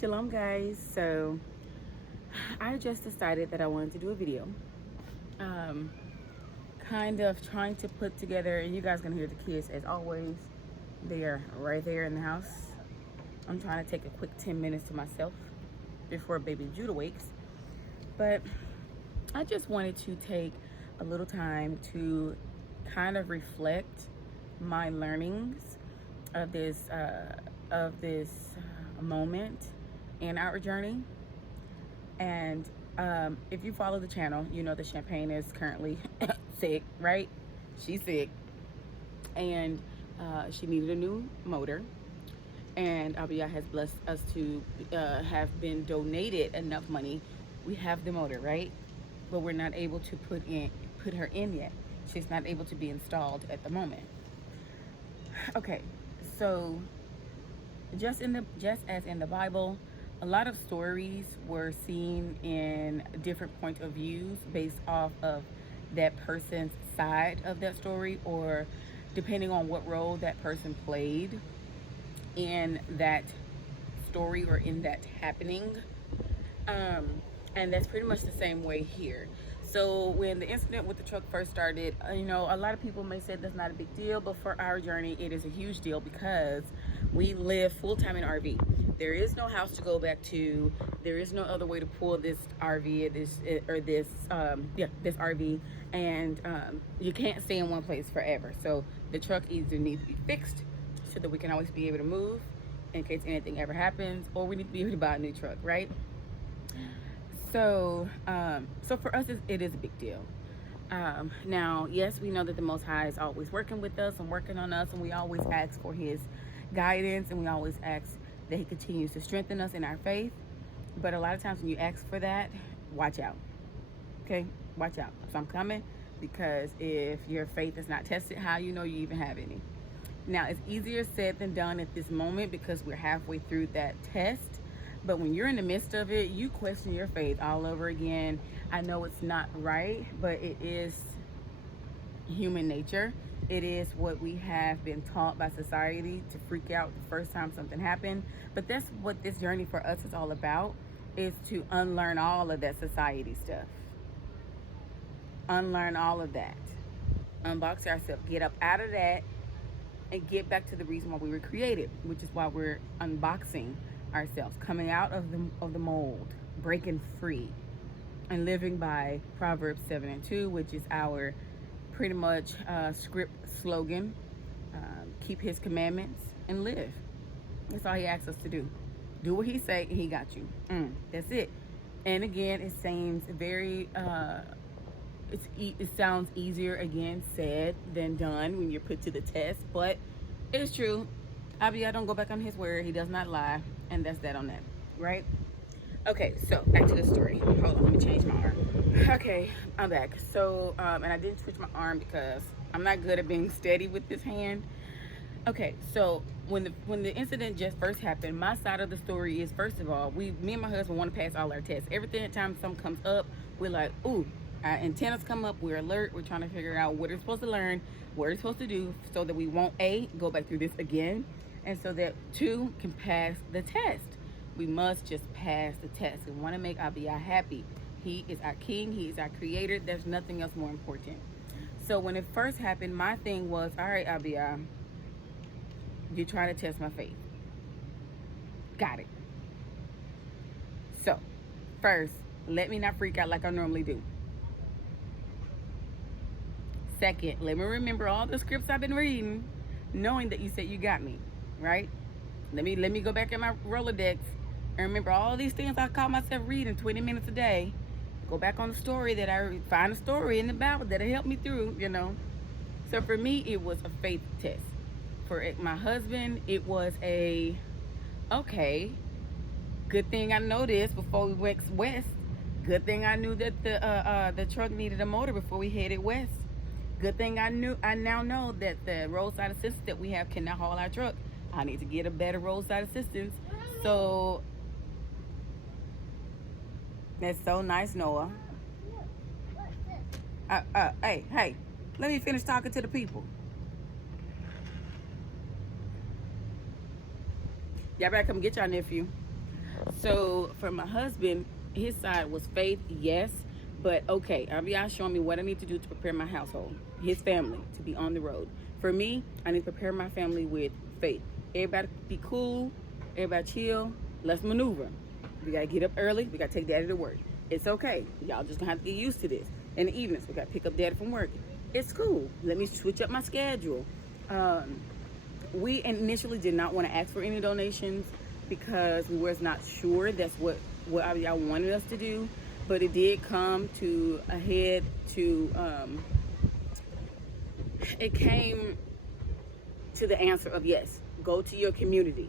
Shalom guys. So I just decided that I wanted to do a video, kind of trying to put together, and you guys gonna hear the kids as always. They are right there in the house. I'm trying to take a quick 10 minutes to myself before baby Judah wakes, but I just wanted to take a little time to kind of reflect my learnings of this moment in our journey. And if you follow the channel, you know the champagne is currently sick, right? She's sick, and she needed a new motor, and Abiyah has blessed us to have been donated enough money. We have the motor, right? But we're not able to put her in yet. She's not able to be installed at the moment. Okay, so just as in the Bible, a lot of stories were seen in different point of views based off of that person's side of that story, or depending on what role that person played in that story or in that happening. And that's pretty much the same way here. So when the incident with the truck first started, a lot of people may say that's not a big deal, but for our journey, it is a huge deal because we live full-time in RV. There is no house to go back to. There is no other way to pull this RV, this RV, and you can't stay in one place forever. So the truck either needs to be fixed so that we can always be able to move in case anything ever happens, or we need to be able to buy a new truck, right? So for us, it is a big deal. Now, yes, we know that the Most High is always working with us and working on us, and we always ask for His guidance, and we always ask that He continues to strengthen us in our faith. But a lot of times when you ask for that, watch out. Okay, watch out. So I'm coming, because if your faith is not tested, how you know you even have any? Now, it's easier said than done at this moment because we're halfway through that test. But when you're in the midst of it, you question your faith all over again. I know it's not right, but it is human nature. It is what we have been taught by society to freak out the first time something happened. But that's what this journey for us is all about, is to unlearn all of that society stuff. Unlearn all of that. Unbox ourselves. Get up out of that and get back to the reason why we were created, which is why we're unboxing ourselves, coming out of the mold, breaking free, and living by Proverbs 7:2, which is our pretty much script slogan. Keep His commandments and live. That's all He asks us to do. Do what He say, and He got you. That's it. And again, it seems very it sounds easier again said than done when you're put to the test, but it is true. Abiyah don't go back on his word. He does not lie. And that's that on that, right? Okay, so back to the story. Hold on, let me change my arm. Okay, I'm back. So, and I didn't switch my arm because I'm not good at being steady with this hand. Okay, so when the incident just first happened, my side of the story is, first of all, me and my husband want to pass all our tests. Every time something comes up, we're like, ooh, our antennas come up, we're alert, we're trying to figure out what we're supposed to learn, what we're supposed to do, so that we won't, A, go back through this again, and so that 2 can pass the test. We must just pass the test. We want to make Abiyah happy. He is our king. He is our creator. There's nothing else more important. So when it first happened, my thing was, all right, Abiyah, you're trying to test my faith. Got it. So first, let me not freak out like I normally do. Second, let me remember all the scripts I've been reading, knowing that you said you got me. Right? Let me go back in my Rolodex and remember all these things I caught myself reading 20 minutes a day. Go back on the story that I find a story in the Bible that'll help me through, So for me, it was a faith test. For my husband, it was okay, good thing I know this before we went west. Good thing I knew that the truck needed a motor before we headed west. Good thing I now know that the roadside assistance that we have cannot haul our truck. I need to get a better roadside assistance. So that's so nice, Noah. Hey, let me finish talking to the people. Y'all better come get y'all nephew. So for my husband, his side was faith, yes. But okay, Abiyah showing me what I need to do to prepare my household, his family, to be on the road. For me, I need to prepare my family with faith. Everybody be cool, everybody chill, let's maneuver. We gotta get up early, we gotta take daddy to work. It's okay. Y'all just gonna have to get used to this. In the evenings, we gotta pick up daddy from work. It's cool. Let me switch up my schedule. We initially did not want to ask for any donations because we was not sure that's what y'all wanted us to do. But it did come to a head to, it came to the answer of yes, go to your community.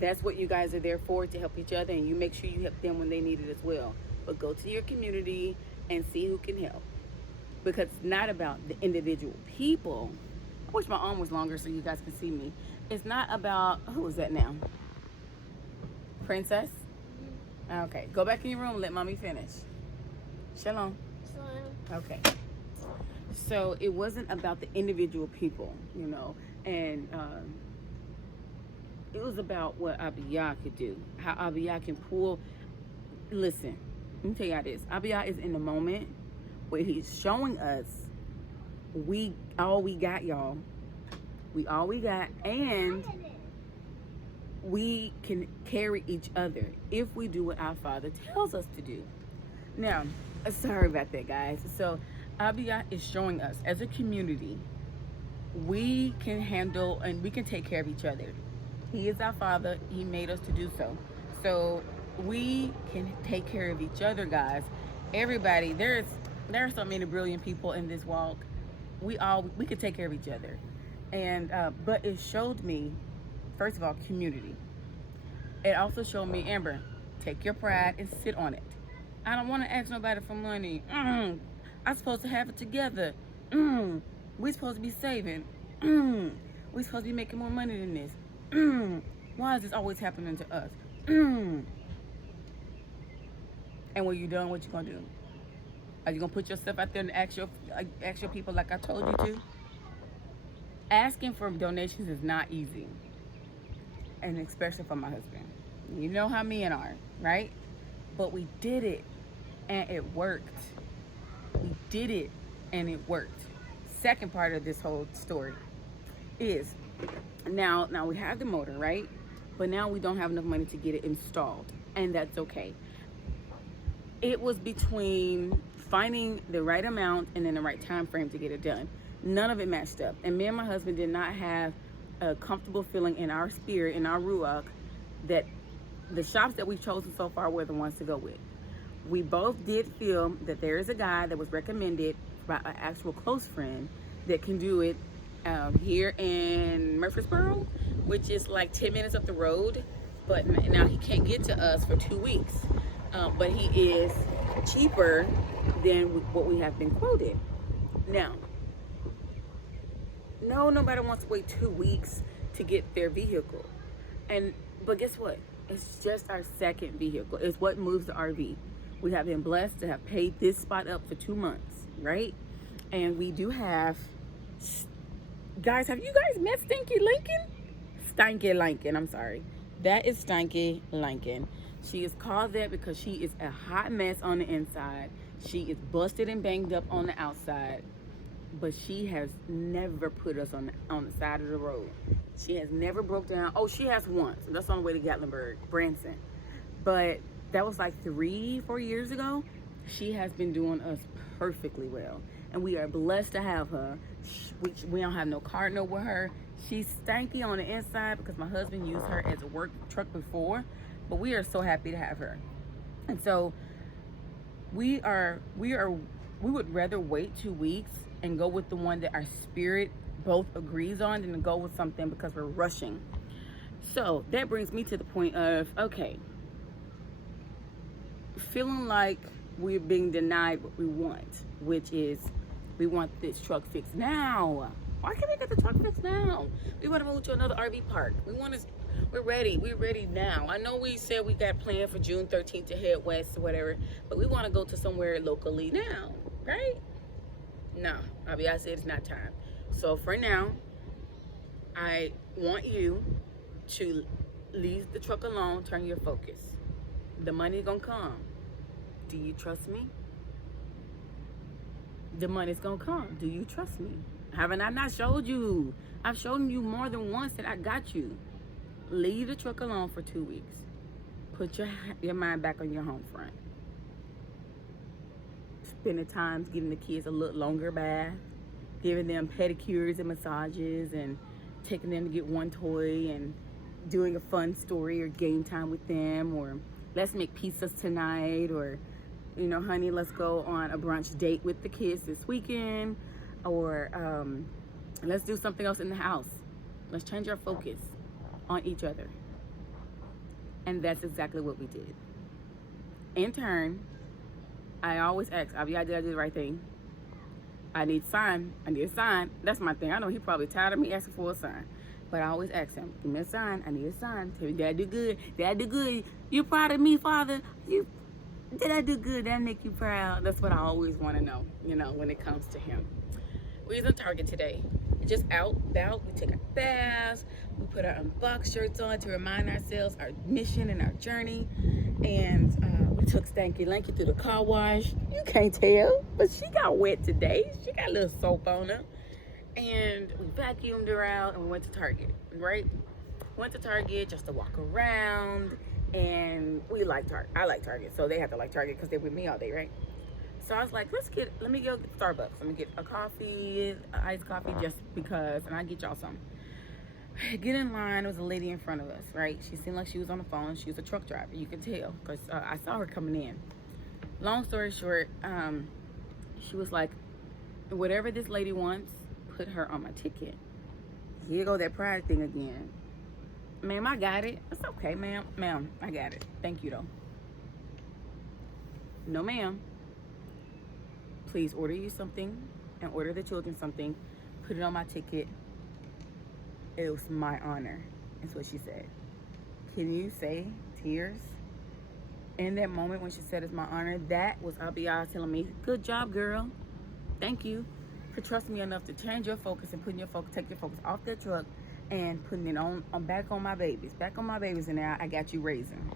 That's what you guys are there for, to help each other, and you make sure you help them when they need it as well. But go to your community and see who can help. Because it's not about the individual people. I wish my arm was longer so you guys can see me. It's not about, who is that now? Princess? Okay, go back in your room and let mommy finish. Shalom. Shalom. Okay. So it wasn't about the individual people, you know, and it was about what Abiyah could do, how Abiyah can pull. Listen, let me tell y'all this. Abiyah is in the moment where he's showing us we all we got, y'all. We all we got, and we can carry each other if we do what our Father tells us to do. Now, sorry about that, guys. So Abiyah is showing us as a community, we can handle and we can take care of each other. He is our Father. He made us to do so. So we can take care of each other, guys. Everybody, there are so many brilliant people in this walk. We could take care of each other. And but it showed me, first of all, community. It also showed me, Amber, take your pride and sit on it. I don't want to ask nobody for money. I'm supposed to have it together. We're supposed to be saving. We're supposed to be making more money than this. Why is this always happening to us? And when you're done, what you gonna do? Are you gonna put yourself out there and ask your people like I told you to? Asking for donations is not easy, and especially for my husband. You know how men are, right? But we did it, and it worked. We did it, and it worked. Second part of this whole story is now we have the motor, right? But now we don't have enough money to get it installed, and that's okay. It was between finding the right amount and then the right time frame to get it done. None of it matched up, and me and my husband did not have a comfortable feeling in our spirit, in our ruach, that the shops that we've chosen so far were the ones to go with. We both did feel that there is a guy that was recommended by an actual close friend that can do it here in Murfreesboro, which is like 10 minutes up the road. But now he can't get to us for 2 weeks. But he is cheaper than what we have been quoted. Now, nobody wants to wait 2 weeks to get their vehicle. But guess what? It's just our second vehicle. It's what moves the RV. We have been blessed to have paid this spot up for 2 months, right? And we do have, guys, have you guys met Stinky Lincoln? Stanky Lincoln, I'm sorry. That is Stanky Lincoln. She is called that because she is a hot mess on the inside. She is busted and banged up on the outside. But she has never put us on the side of the road. She has never broke down. Oh, she has once. That's on the way to Gatlinburg, Branson. But that was like 3-4 years ago. She has been doing us perfectly well. And we are blessed to have her. We don't have no car note with her. She's stanky on the inside because my husband used her as a work truck before. But we are so happy to have her. And so we would rather wait 2 weeks and go with the one that our spirit both agrees on than to go with something because we're rushing. So that brings me to the point of, okay, feeling like we're being denied what we want, which is we want this truck fixed now. Why can't we get the truck fixed now? We want to move to another RV park. We're ready now. I know we said we got planned for June 13th to head west or whatever, but we want to go to somewhere locally now, right? No, Abiyah said it's not time. So for now, I want you to Leave the truck alone, turn your focus. The money's gonna come. Do you trust me? The money's gonna come. Do you trust me? Haven't I not showed you? I've shown you more than once that I got you. Leave the truck alone for 2 weeks. Put your mind back on your home front. Spending time giving the kids a little longer bath, giving them pedicures and massages, and taking them to get one toy, and doing a fun story or game time with them, or let's make pizzas tonight, or, you know, honey, let's go on a brunch date with the kids this weekend, or let's do something else in the house. Let's change our focus on each other. And that's exactly what we did. In turn, I always ask, did I do the right thing? I need a sign. I need a sign. That's my thing. I know he probably tired of me asking for a sign. But I always ask him, give me a sign. I need a sign. Tell me, did I do good? Did I do good? You proud of me, Father? Did I do good? Did I make you proud? That's what I always want to know, you know, when it comes to him. We was on Target today. Just out, about. We took our baths. We put our unboxed shirts on to remind ourselves our mission and our journey. And we took Stanky Lanky through the car wash. You can't tell, but she got wet today. She got a little soap on her. And we vacuumed her out and we went to Target, right? Went to Target just to walk around. And we like Target. I like Target, so they have to like Target because they're with me all day, right? So I was like, let me go get Starbucks. Let me get a coffee, iced coffee, just because, and I'll get y'all some. Get in line. There was a lady in front of us, right? She seemed like she was on the phone. She was a truck driver. You could tell because I saw her coming in. Long story short, she was like, whatever this lady wants, put her on my ticket. Here go that pride thing again. Ma'am, I got it. It's okay, ma'am. Ma'am, I got it. Thank you, though. No, ma'am. Please order you something and order the children something. Put it on my ticket. It was my honor. That's what she said. Can you say tears? In that moment when she said it's my honor, that was Abiyah telling me, good job, girl. Thank you for trusting me enough to change your focus and putting your focus, take your focus off that truck and putting it on back on my babies. Back on my babies, and now I got you raising.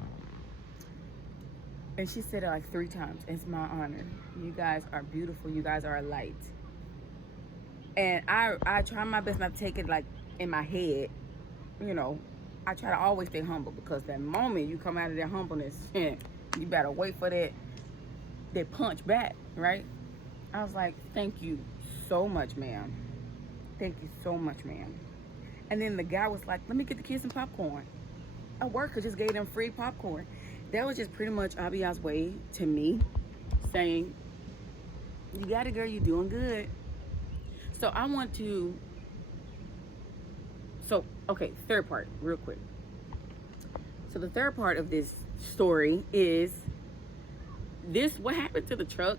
And she said it like 3 times. It's my honor. You guys are beautiful. You guys are a light. And I try my best not to take it like in my head. You know, I try to always stay humble, because that moment you come out of that humbleness, you better wait for that punch back, right? I was like, thank you so much, ma'am. Thank you so much, ma'am. And then the guy was like, let me get the kids some popcorn. A worker just gave them free popcorn. That was just pretty much Abiyah's way to me saying, you got it, girl, you're doing good. So I want to, okay, third part, real quick. So the third part of this story is this, what happened to the truck,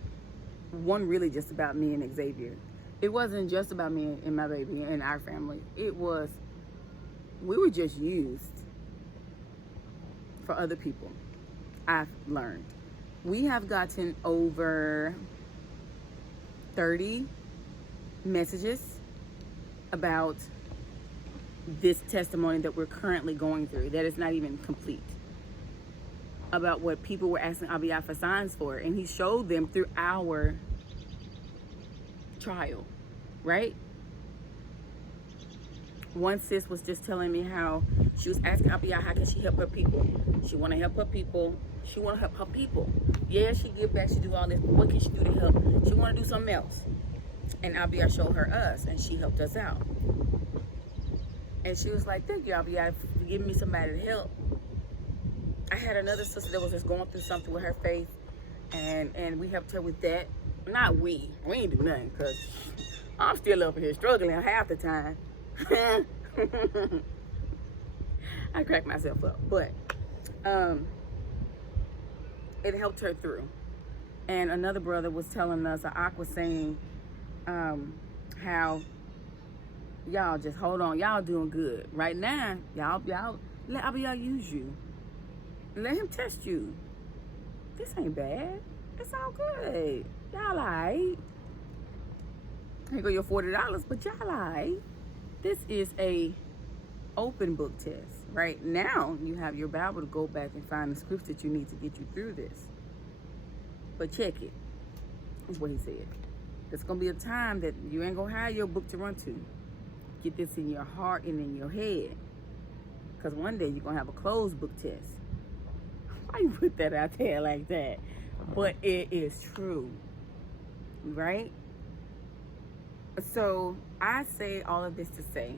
wasn't really just about me and Xavier. It wasn't just about me and my baby and our family. It was, we were just used for other people. I've learned. We have gotten over 30 messages about this testimony that we're currently going through that is not even complete, about what people were asking Abiyah for signs for, and he showed them through our trial, right? One sis was just telling me how she was asking Abiyah how can she help her people. She want to help her people. She want to help her people. Yeah, she give back, she do all this, but what can she do to help? She want to do something else. And Abiyah showed her us, and she helped us out. And she was like, thank you, Abiyah, for giving me somebody to help. I had another sister that was just going through something with her faith, and we helped her with that. Not we ain't do nothing, because I'm still up here struggling half the time. I crack myself up, but it helped her through. And another brother was telling us, Ak was saying how y'all just hold on, y'all doing good right now. Y'all let Abiyah use you. Let him test you. This ain't bad. It's all good. Y'all alright. Here go your $40, but y'all alright. This is a open book test. Right now, you have your Bible to go back and find the scripts that you need to get you through this. But check it, is what he said. There's going to be a time that you ain't going to have your book to run to. Get this in your heart and in your head. Because one day you're going to have a closed book test. Why you put that out there like that? But it is true. Right? So I say all of this to say,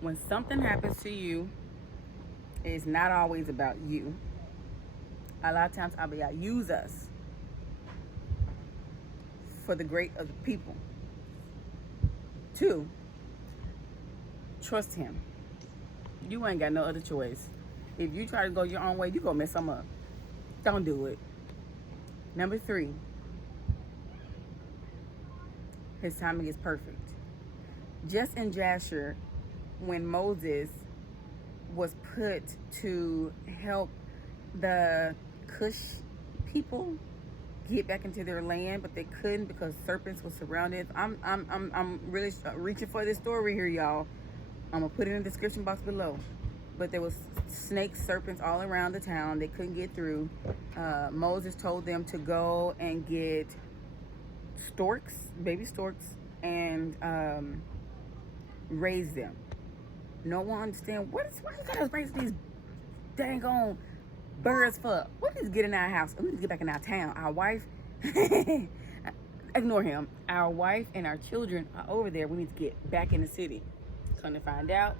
when something happens to you, it's not always about you. A lot of times Abiyah use us for the great of the people. 2, trust him. You ain't got no other choice. If you try to go your own way, you gonna mess them up. Don't do it. Number 3, his timing is perfect. Just in Jasher, when Moses was put to help the Cush people get back into their land, but they couldn't because serpents were surrounded. I'm really reaching for this story here, y'all. I'm gonna put it in the description box below. But there was snakes, serpents all around the town. They couldn't get through. Moses told them to go and get storks, baby storks, and raise them. No one understand why you gotta raise these dang on birds for? What is getting our house? We need to get back in our town. Our wife, ignore him. Our wife and our children are over there. We need to get back in the city. Come to find out,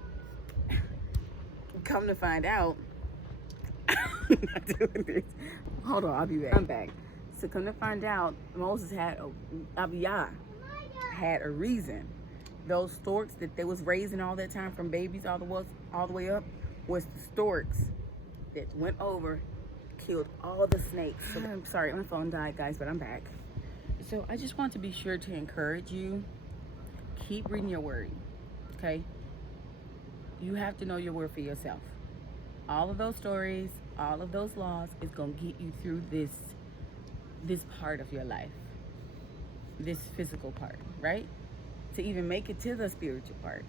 I'm not doing this. Hold on, I'll be back. I'm back. So come to find out, Moses Abiyah had a reason. Those storks that they was raising all that time from babies all the way up was the storks that went over, killed all the snakes. So, I'm sorry, my phone died, guys, but I'm back. So I just want to be sure to encourage you, keep reading your word, okay? You have to know your word for yourself. All of those stories, all of those laws is going to get you through this part of your life, this physical part, right? To even make it to the spiritual part,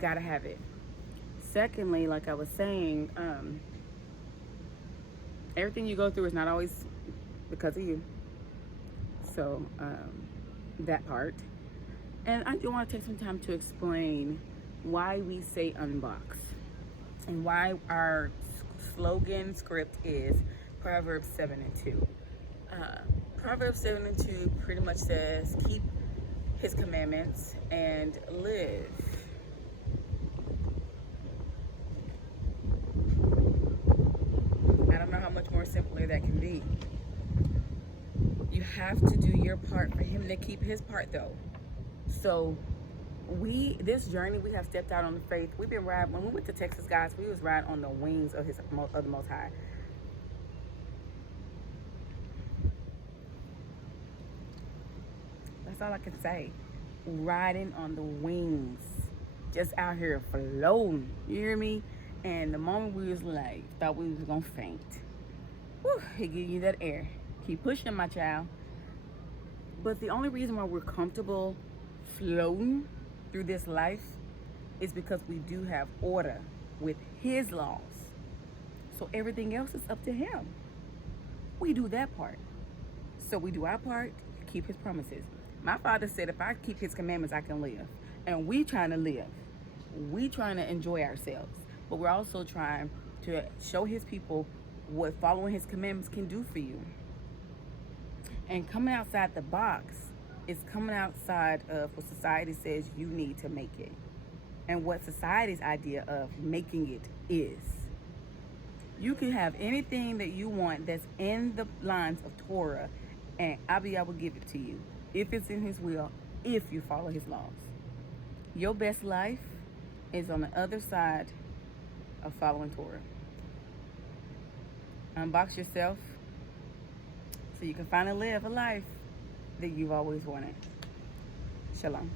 gotta have it. Secondly, like I was saying, everything you go through is not always because of you. So that part. And I do want to take some time to explain why we say unbox and why our slogan script is Proverbs 7:2. Proverbs 7:2 pretty much says, keep his commandments and live. I don't know how much more simpler that can be. You have to do your part for him to keep his part, though. So this journey, we have stepped out on the faith. We've been riding. When we went to Texas, guys, we was riding on the wings of the Most High. That's all I can say. Riding on the wings, just out here floating. You hear me? And the moment we was like, thought we was gonna faint. Whew, he give you that air. Keep pushing, my child. But the only reason why we're comfortable floating through this life is because we do have order with his laws. So everything else is up to him. We do that part. So we do our part, keep his promises. My father said, if I keep his commandments, I can live. And we trying to live. We trying to enjoy ourselves. But we're also trying to show his people what following his commandments can do for you. And coming outside the box is coming outside of what society says you need to make it. And what society's idea of making it is. You can have anything that you want that's in the lines of Torah, and Abiyah will give it to you. If it's in his will, if you follow his laws. Your best life is on the other side of following Torah. Unbox yourself so you can finally live a life that you've always wanted. Shalom.